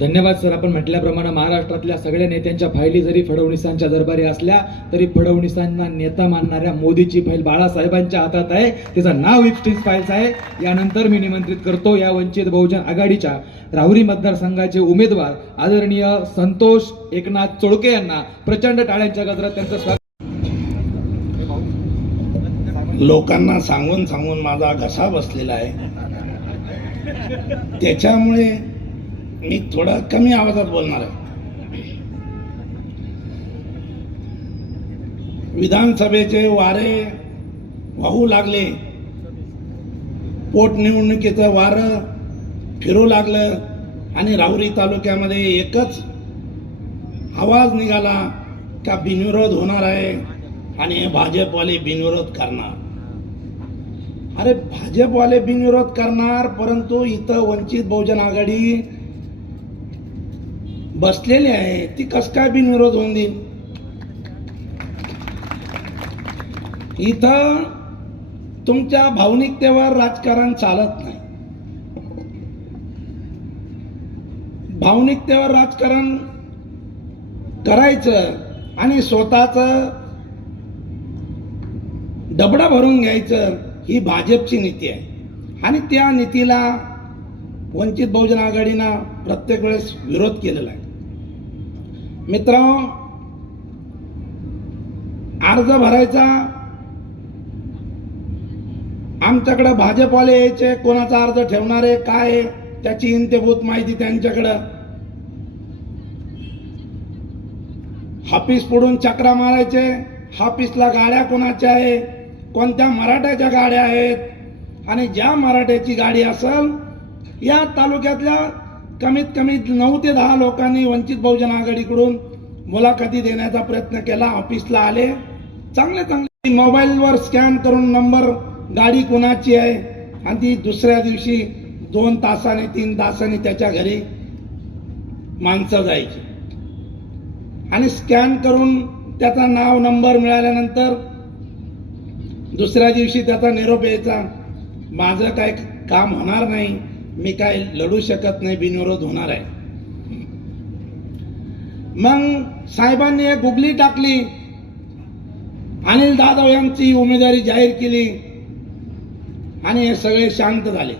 धन्यवाद सर. आपण म्हटल्याप्रमाणे महाराष्ट्रातल्या सगळ्या नेत्यांच्या फायली जरी फडणवीसांच्या दरबारी असल्या तरी फडणवीसांना नेता मानणाऱ्या मोदीची फाईल बाळासाहेबांच्या हातात आहे. त्याचं नाव इप्स्टिन फाईल्स आहे. यानंतर मी निमंत्रित करतो या वंचित बहुजन आघाडीच्या राहुरी मतदारसंघाचे उमेदवार आदरणीय संतोष एकनाथ चोळके यांना प्रचंड टाळ्यांच्या गजरात त्यांचं स्वागत. लोकांना सांगून सांगून माझा घसा बसलेला आहे, त्याच्यामुळे मी थोडा कमी आवाजात बोलणार आहे. विधानसभेचे वारे वाहू लागले, पोटनिवडणुकीचं वारं फिरू लागलं आणि राहुरी तालुक्यामध्ये एकच आवाज निघाला का बिनविरोध होणार आहे आणि हे भाजपवाले बिनविरोध करणार. अरे भाजपवाले बिनविरोध करणार, परंतु इथं वंचित बहुजन आघाडी बसलेली आहे, ती कस काय बिनविरोध होऊन देईल. इथं तुमच्या भावनिकतेवर राजकारण चालत नाही. भावनिकतेवर राजकारण करायचं आणि स्वतःचं डबडा भरून घ्यायचं ही भाजपची नीती आहे आणि त्या नीतीला वंचित बहुजन आघाडीनं प्रत्येक वेळेस विरोध केलेला आहे. मित्रांनो, अर्ज भरायचा, आमच्याकडे भाजपवाले यायचे, कोणाचा अर्ज ठेवणारे काय त्याची इंतेभूत माहिती त्यांच्याकडं. हाफिस पुढून चक्रा मारायचे, हाफिसला गाड्या कोणाच्या आहे, कोणत्या मराठ्याच्या गाड्या आहेत आणि ज्या मराठ्याची गाडी असेल या तालुक्यातल्या कमीत कमी 9 ते 10 लोकांनी वंचित बहुजन आघाडीकडून मुलाखती देण्याचा प्रयत्न केला. ऑफिसला आले, चांगले चांगले मोबाईलवर स्कॅन करून नंबर गाडी कोणाची आहे आणि ती दुसऱ्या दिवशी 2 तासाने 3 तासाने त्याच्या घरी माणसं जायची आणि स्कॅन करून त्याचा नाव नंबर मिळाल्यानंतर दुसऱ्या दिवशी त्याचा निरोप यायचा, माझं काय काम होणार नाही, मी काय लढू शकत नाही, बिनविरोध होणार आहे. मग साहेबांनी एक गुगली टाकली, अनिल जाधव यांची उमेदवारी जाहीर केली आणि हे सगळे शांत झाले.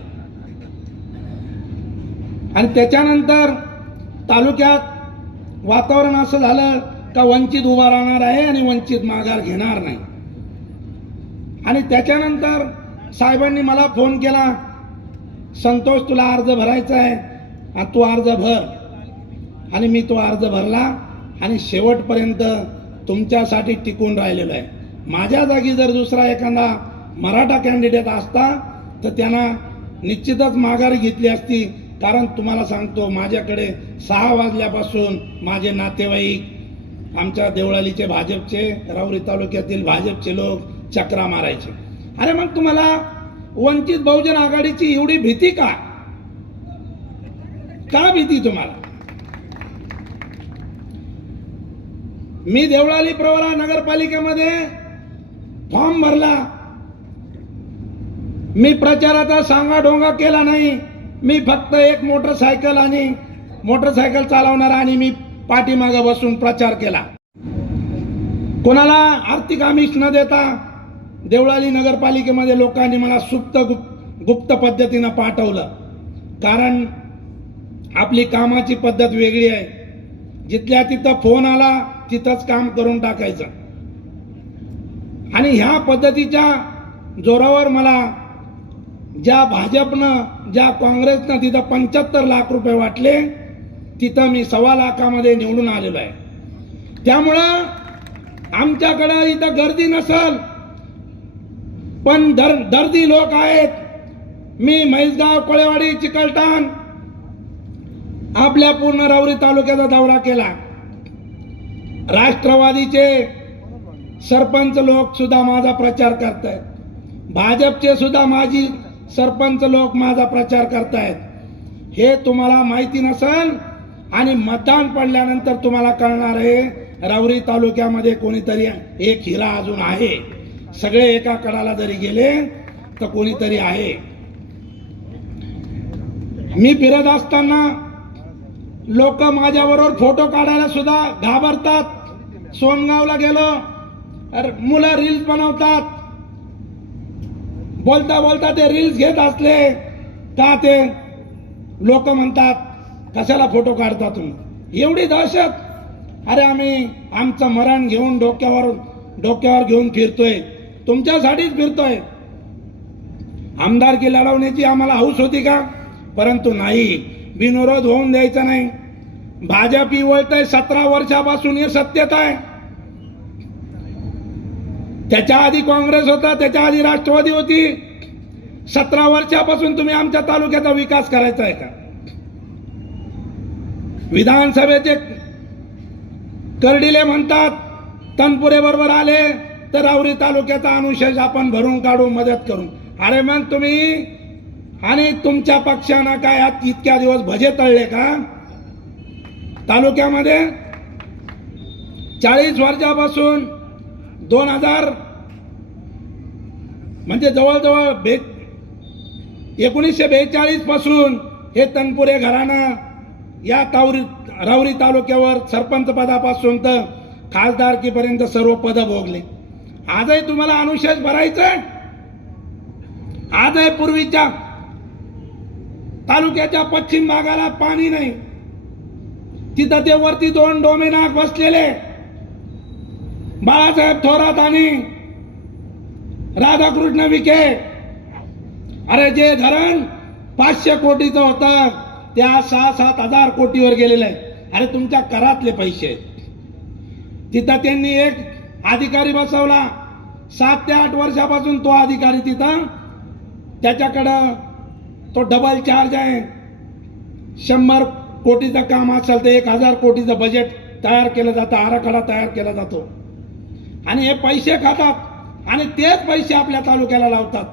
आणि त्याच्यानंतर तालुक्यात वातावरण असं झालं का वंचित उभा राहणार आहे आणि वंचित माघार घेणार नाही. आणि त्याच्यानंतर साहेबांनी मला फोन केला, संतोष तुला अर्ज भरायचा आहे आणि तू अर्ज भर. आणि मी तो अर्ज भरला आणि शेवटपर्यंत तुमच्यासाठी टिकून राहिलेलो आहे. माझ्या जागी जर दुसरा एखादा मराठा कॅन्डिडेट असता तर त्यांना निश्चितच माघार घेतली असती. कारण तुम्हाला सांगतो, माझ्याकडे 6 वाजल्यापासून माझे नातेवाईक, आमच्या देवळालीचे भाजपचे, राहुरी तालुक्यातील भाजपचे लोक चक्रा मारायचे. अरे मग तुम्हाला वंचित बहुजन आघाडीची एवढी भीती का भीती तुम्हाला? मी देवळाली प्रवरा नगरपालिकेमध्ये फॉर्म भरला, मी प्रचाराचा सांगाढोंगा केला नाही. मी फक्त एक मोटरसायकल आणि मोटरसायकल चालवणारा आणि मी पाठीमागे बसून प्रचार केला. कोणाला आर्थिक आमिष न देता देवळाली नगरपालिकेमध्ये लोकांनी मला गुप्त पद्धतीनं पाठवलं. कारण आपली कामाची पद्धत वेगळी आहे. जिथल्या तिथं फोन आला तिथंच काम करून टाकायचं. आणि ह्या पद्धतीच्या जोरावर मला ज्या भाजपनं, ज्या काँग्रेसनं तिथं 75 लाख रुपये वाटले, तिथं मी 1.25 लाखामध्ये निवडून आलेलो आहे. त्यामुळं आमच्याकडं इथं गर्दी नसल पण दर्दी लोक आहेत. मी म्हैसगाव, कोळेवाडी, चिकलठाण, आपल्या पूर्ण राहुरी तालुक्याचा दौरा केला. राष्ट्रवादीचे सरपंच लोक सुद्धा माझा प्रचार करतायत, भाजपचे सुद्धा माजी सरपंच लोक माझा प्रचार करतायत. हे तुम्हाला माहिती नसेल आणि मतदान पडल्यानंतर तुम्हाला कळणार आहे, राहुरी तालुक्यामध्ये कोणीतरी एक हिरा अजून आहे. सगळे एका कडाला जरी गेले तर कोणीतरी आहे. मी फिरत असताना लोक माझ्याबरोबर फोटो काढायला सुद्धा घाबरतात. सोनगावला गेलो, मुलं रील्स बनवतात, बोलता बोलता ते रील्स घेत असले का ते लोक म्हणतात कशाला फोटो काढता तुम्ही, एवढी दहशत. अरे आम्ही आमचं मरण घेऊन डोक्यावर घेऊन फिरतोय, तुमच्यासाठीच फिरतोय. आमदारकी लढवण्याची आम्हाला हौस होती का? परंतु नाही, बिनविरोध होऊन द्यायचं नाही. भाजप ही वळतंय 17 वर्षापासून, हे सत्यता आहे. त्याच्या आधी काँग्रेस होता, त्याच्या आधी राष्ट्रवादी होती. 17 वर्षापासून तुम्ही आमच्या तालुक्याचा विकास करायचा आहे का? विधानसभेचे कर्डिले म्हणतात तनपुरे बरोबर आले तर राऊरी तालुक्याचा अनुशेष आपण भरून काढू, मदत करू. अरे मग तुम्ही आणि तुमच्या पक्षानं काय इतक्या दिवस भजे तळले का? तालुक्यामध्ये 40 वर्षापासून 2000 म्हणजे जवळजवळ 1942 पासून हे तनपुरे घराणं या राऊरी तालुक्यावर सरपंच पदापासून तर खासदारकीपर्यंत सर्व पद भोगले. आजही तुम्हाला अनुशेष भरायचंय. आजही पूर्वीच्या तालुक्याच्या पश्चिम भागाला पाणी नाही, तिथं ते वरती 2 डोमेनाक बसलेले बाळासाहेब थोरात आणि राधाकृष्ण विखे. अरे जे धरण 500 कोटीचं होतं त्या 6-7 हजार कोटीवर गेलेलं आहे. अरे तुमच्या करातले पैसे आहेत. तिथं त्यांनी एक अधिकारी बसवला, 7 ते 8 वर्षापासून तो अधिकारी तिथं, त्याच्याकडं तो डबल चार्ज आहे. 100 कोटीचं काम असेल तर 1000 कोटीचं बजेट तयार केलं जातं, आराखडा तयार केला जातो आणि हे पैसे खातात आणि तेच पैसे आपल्या तालुक्याला लावतात.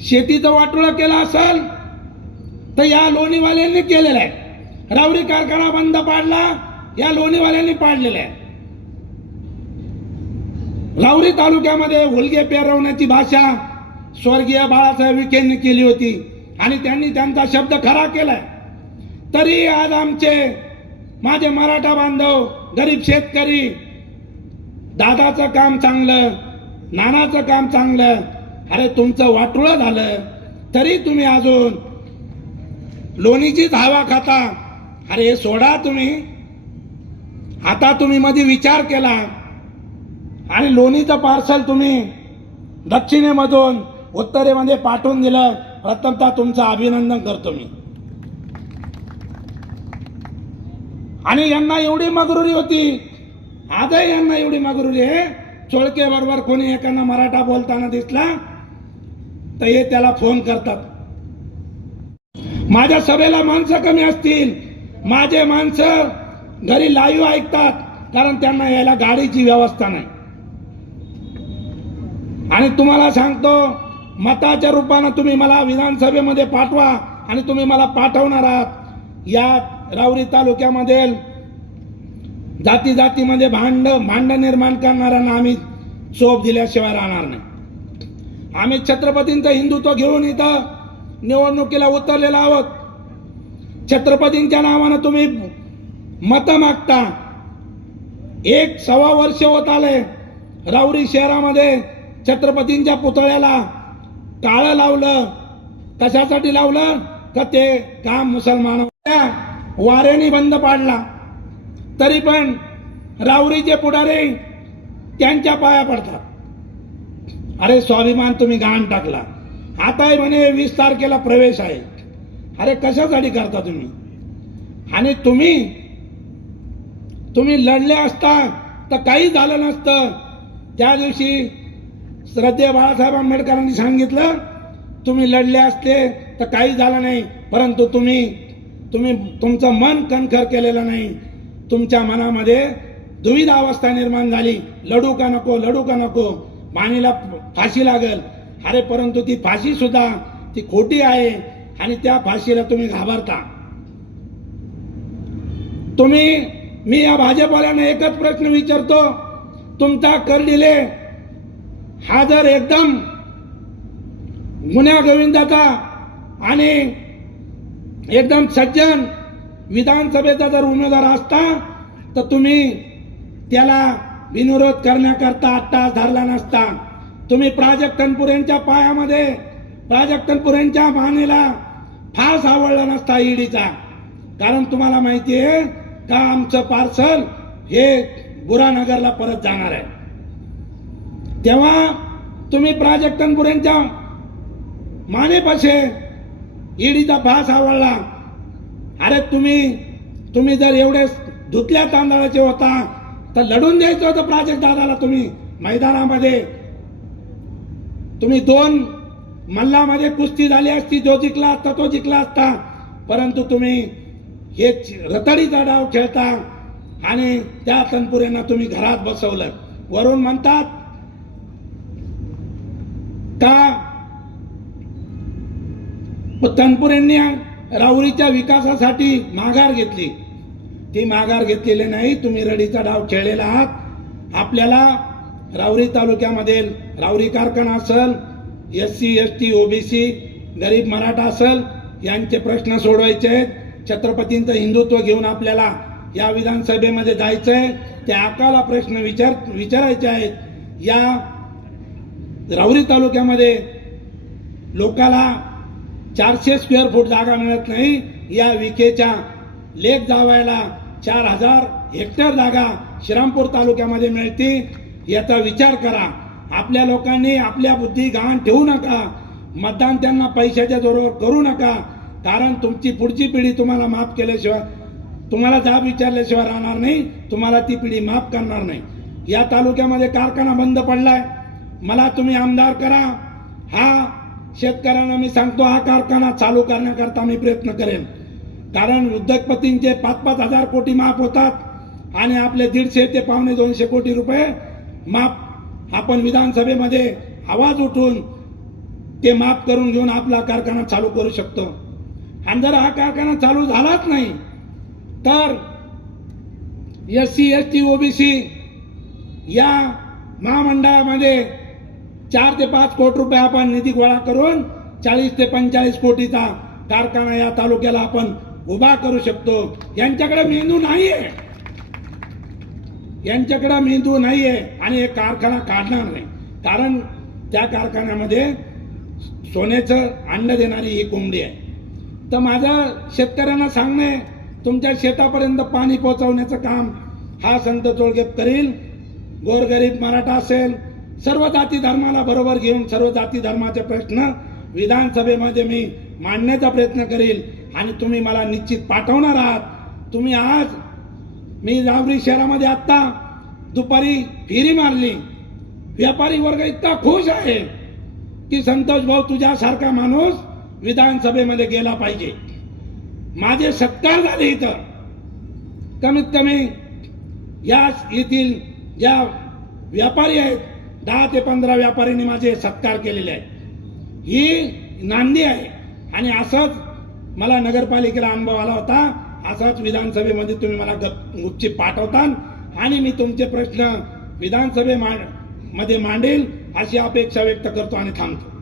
शेतीचं वाटोळं केलं असेल तर या लोणीवाल्यांनी केलेलं आहे. राऊरी कारखाना बंद पाडला, या लोणीवाल्यांनी पाडलेला आहे. राऊरी तालुक्यामध्ये हुलगे पेरवण्याची भाषा स्वर्गीय बाळासाहेब विखेंनी केली होती आणि त्यांनी त्यांचा शब्द खरा केलाय. तरी आज माझे मराठा बांधव, गरीब शेतकरी, दादाचं काम चांगलं, नानाचं काम चांगलं, अरे तुमचं वाटोळं झालं तरी तुम्ही अजून लोणीचीच हवा खाता. अरे सोडा तुम्ही. आता तुम्ही मध्ये विचार केला आणि लोणीचं पार्सल तुम्ही दक्षिणेमधून उत्तरेमध्ये पाठवून दिलं. प्रथमतः तुमचं अभिनंदन करतो मी. आणि यांना एवढी मगरुरी होती, आजही यांना एवढी मगरुरी आहे. चोळके बरोबर कोणी एकांना मराठा बोलताना दिसला तर हे त्याला फोन करतात. माझ्या सभेला माणसं कमी असतील, माझे माणसं घरी लाईव्ह ऐकतात, कारण त्यांना यायला गाडीची व्यवस्था नाही. आणि तुम्हाला सांगतो, मताच्या रूपानं तुम्ही मला विधानसभेमध्ये पाठवा आणि तुम्ही मला पाठवणार आहात. या राऊरी तालुक्यामध्ये जाती जातीमध्ये भांड निर्माण करणाऱ्यांना आम्ही चोप दिल्याशिवाय राहणार नाही. आम्ही छत्रपतींचं हिंदुत्व घेऊन इथं निवडणुकीला उतरलेलो आहोत. छत्रपतींच्या नावानं तुम्ही मतं मागता. 1.25 वर्ष होत आले राऊरी शहरामध्ये छत्रपतींच्या पुतळ्याला टाळं लावलं. कशासाठी लावलं? का ते काम मुसलमानांच्या वाऱ्याने बंद पाडला. तरी पण राऊरीचे पुढारी त्यांच्या पाया पडतात. अरे स्वाभिमान तुम्ही घाण टाकला. आताही म्हणे 20 तारखेला प्रवेश आहे. अरे कशासाठी करता तुम्ही? आणि तुम्ही लढले असता तर काही झालं नसतं. त्या दिवशी श्रद्धेय बाळासाहेब आंबेडकरांनी सांगितलं, तुम्ही लढले असते तर काही झालं नाही, परंतु तुम्ही तुमचं मन कणखर केलेलं नाही. तुमच्या मनामध्ये दुविधा अवस्था निर्माण झाली. लढू का नको, लढू का नको, मानीला फाशी लागल. अरे परंतु ती फाशी सुद्धा ती खोटी आहे आणि त्या फाशीला तुम्ही घाबरता. मी या भाजपवाल्यांना एकच प्रश्न विचारतो, तुमचा कर्डिले हा जर एकदम गुन्ह्या गोविंदाचा आणि एकदम सज्जन विधानसभेचा जर उमेदवार असता तर तुम्ही त्याला बिनविरोध करण्याकरता अट्टास धरला नसता. तुम्ही प्राजक्त तनपुरेंच्या पायामध्ये, प्राजक्त तनपुरेंच्या मानेला फास आवडला नसता ईडीचा. कारण तुम्हाला माहिती आहे का आमचं पार्सल हे बुरानगरला परत जाणार आहे. तेव्हा तुम्ही प्राजक्त तनपुरेंच्या मानेपाशे ईडीचा फास आवडला. अरे तुम्ही जर एवढे धुतल्या तांदळाचे होता तर लढून द्यायचं होतं प्राजक्त दादाला. तुम्ही मैदानामध्ये तुम्ही 2 मल्लामध्ये कुस्ती झाली असती, जो जिंकला असता तो जिंकला असता. परंतु तुम्ही हे रतडीचा डाव खेळता आणि त्या तनपुरेंना तुम्ही घरात बसवलं. वरून म्हणतात का तनपुरेंनी राहुरीच्या विकासासाठी माघार घेतली. ती माघार घेतलेली नाही, तुम्ही रडीचा डाव खेळलेला आहात. आपल्याला राहुरी तालुक्यामध्ये राहुरी कारखाना असेल, SC ST OBC गरीब मराठा असेल, यांचे प्रश्न सोडवायचे आहेत. छत्रपतींचं हिंदुत्व घेऊन आपल्याला या विधानसभेमध्ये जायचंय. त्या हक्काला प्रश्न विचारायचे आहेत. या राहुरी तालुक्यामध्ये लोकाला 400 स्क्वेअर फूट जागा मिळत नाही. या विखेच्या लेक जावायला 4000 हेक्टर जागा श्रीरामपूर तालुक्यामध्ये मिळते. याचा विचार करा. आपल्या लोकांनी आपल्या बुद्धी गहाण ठेवू नका. मतदान त्यांना पैशाच्या जोरावर करू नका. कारण तुमची पुढची पिढी तुम्हाला माफ केल्याशिवाय, तुम्हाला जाब विचारल्याशिवाय राहणार नाही. तुम्हाला ती पिढी माफ करणार नाही. या तालुक्यामध्ये कारखाना बंद पडलाय. मला तुम्ही आमदार करा. हा शेतकऱ्यांना मी सांगतो, हा कारखाना चालू करण्याकरता मी प्रयत्न करेन. कारण उद्योगपतींचे 5-5 हजार कोटी माफ होतात आणि आपले 150 ते 250 कोटी रुपये माफ आपण विधानसभेमध्ये आवाज उठून ते माफ करून घेऊन आपला कारखाना चालू करू शकतो. आणि जर हा कारखाना चालू झालाच नाही तर SC ST OBC या महामंडळामध्ये 4 ते 5 कोटी रुपये आपण निधी गोळा करून 40 ते 45 कोटीचा कारखाना या तालुक्याला आपण उभा करू शकतो. यांच्याकडे मेंदू नाहीये, यांच्याकडे मेंदू नाहीये आणि एक कारखाना काढणार नाही. कारण त्या कारखान्यामध्ये सोन्याचं अंड देणारी ही कोंबडी आहे. तर माझं शेतकऱ्यांना सांगणे, तुमच्या शेतापर्यंत पाणी पोहोचवण्याचं काम हा संत चोळगेप करील. गोरगरीब मराठा असेल, सर्व जाती धर्माला बरोबर घेऊन सर्व जाती धर्माचे प्रश्न विधानसभेमध्ये मी मांडण्याचा प्रयत्न करील आणि तुम्ही मला निश्चित पाठवणार आहात. तुम्ही आज, मी राहुरी शहरामध्ये आता दुपारी फेरी मारली. व्यापारी वर्ग इतका खुश आहे की संतोष भाऊ तुझ्यासारखा माणूस विधानसभेमध्ये गेला पाहिजे. माझे सत्कार झाले. इथं कमीत कमी या येथील ज्या व्यापारी आहेत 10 ते 15 व्यापाऱ्यांनी माझे सत्कार केलेले आहेत. ही नांदी आहे. आणि असंच मला नगरपालिकेला अनुभव आला होता. असाच विधानसभेमध्ये तुम्ही मला गुपचीप पाठवता आणि मी तुमचे प्रश्न विधानसभेमध्ये मांडेल अशी अपेक्षा व्यक्त करतो आणि थांबतो.